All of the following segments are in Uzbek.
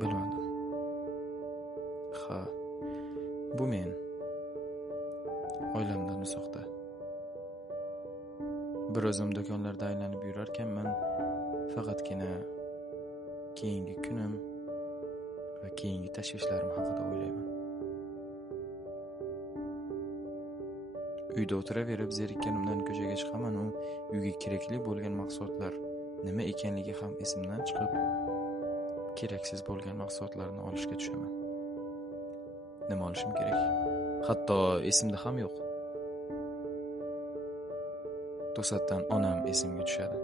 Bilmadim. Ha, bu men. Oilamdan uzoqda. Bir o'zim do'konlarda aylanib yurarkanman, faqatgina keyingi kunim va keyingi tashvishlarim haqida o'ylayman. Uyda o'tiraverib zerikkanimdan ko'chaga chiqaman, uyga kerakli bo'lgan mahsulotlar nima ekanligi ham esimdan chiqib, keraksiz bo'lgan mahsulotlarni olishga tushaman. Nima olishim kerak? Hatto esimda ham yo'q. To'satdan onam esimga tushadi.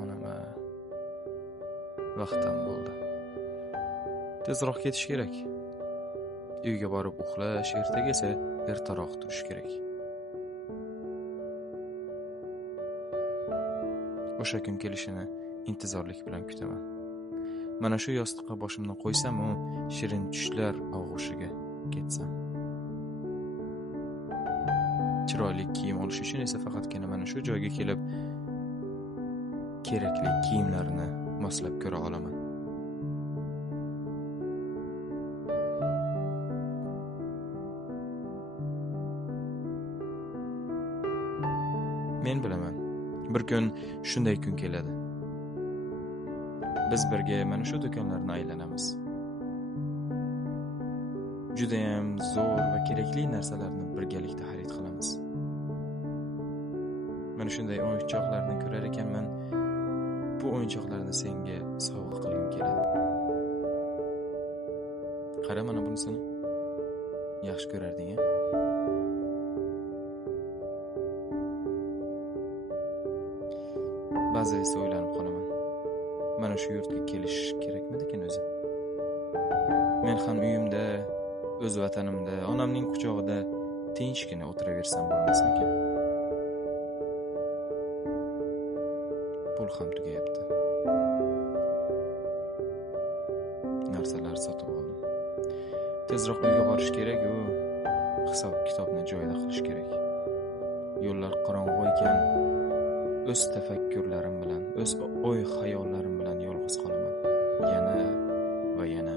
Onama. Vaqtim bo'ldi. Tezroq ketish kerak. Uyga borib uxlash, ertaga esa ertaroq turish kerak. O'sha kun kelishini intizorlik bilan kutaman. Mana shu yostiqqa boshimni qo'ysam, shirin tushlar og'ushiga ketsam. Chiroyli kiyim olish uchun esa faqatgina mana shu joyga kelib kerakli kiyimlarni moslab ko'ra olaman. Men bilaman, bir kun shunday kun keladi. Biz birga mana shu do'konlarni aylanamiz. Judayam zo'r va kerakli narsalarni birgalikda xarid qilamiz. Mana shunday o'yinchoqlarni ko'rar ekanman, bu o'yinchoqlarni senga sovg'a qilgim keladi. Qara mana bunisini. Yaxshi ko'rarding-a? Ba'zida esa o'ylanib qolaman. Mana shu yurtga kelish kerakmidikin o'zi? Men ham uyimda, o'z vatanimda, onamning quchog'ida tinchgina o'tiraversam bo'lmasmikin? Pul ham tugayapti. Narsalar sotib oldim. Tezroq uyga borish kerak, hisob kitobni joyida qilish kerak. Yo'llar qorong'u ekan, o'z tafakkurlarim bilan, o'z o'y-xayollarim bilan yolg'iz qolaman. Yana va yana.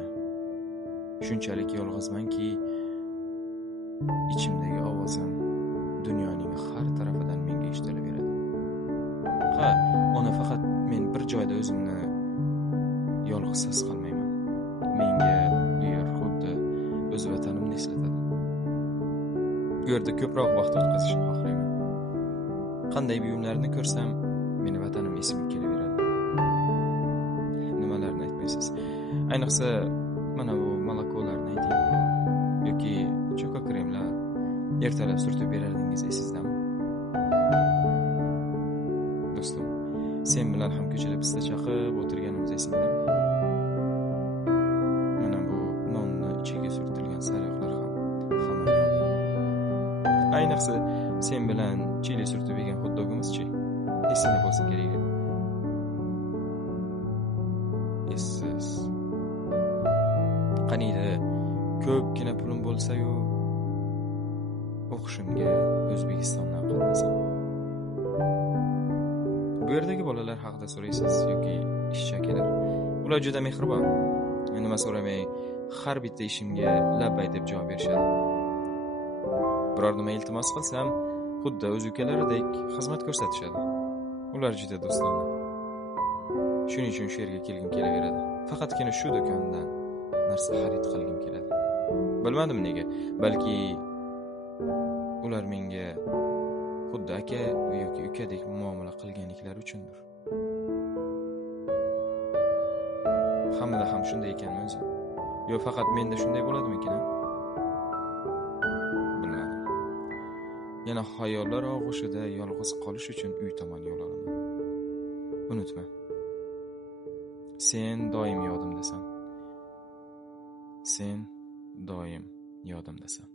Shunchalik yolg'izmanki, ichimdagi ovozim dunyoning har tarafidan menga eshitilaveradi. Ona faqat men bir joyda o'zimni yolg'iz his qilmayman. Menga bu yer xuddi o'z vatanimni eslatadi. Bu yerda ko'proq vaqt o'tkazishni xohlayman. Qanday buyumlarni ko'rsam, meni vatanim esimga kelaveradi. Nimalarni aytmaysiz? Ayniqsa, mana bu malakolarni ayting. Yoki cho'ka kremlar ertalab surtib berardingiz, esizdami? Do'stim, sen bilan ham ko'chada pista chaqib o'tirganimiz esingdami? Mana bu nonni ichiga surtilgan sariyog'lar ham hamon yodimda. Ayniqsa, sen bilan chili surtib yegan hot-dogimiz-chi? Esingda bo'lsa kerak edi. Esiz. Qaniydi, ko'pgina pulim bo'lsa-yu, o'qishimga O'zbekistondan qatnasam. Bu yerdagi bolalar haqida so'raysiz yoki ishchi akalar. Ular juda mehribon. Nima so'ramay, har bitta ishimga labbay deb javob berishadi. Biror nima iltimos qilsam, xuddi o'z ukalaridek xizmat ko'rsatishadi. Ular juda do'stona. Shuning uchun shu yerga kelgim kelaveradi. Faqatgina shu do'kondan narsa xarid qilgim keladi. Bilmadim nega, balki ular menga xuddi aka yoki ukadek muomala qilganliklari uchundir. Hamda ham shunday ekanmi o'zi? Yo faqat menda shunday bo'ladimikin? Bilmadim. Yana xayollar og'ushida yolg'iz qolish uchun uy tomon yo'l olaman. Unutma. Sen doim yodimdasan. Sen doim yodimdasan.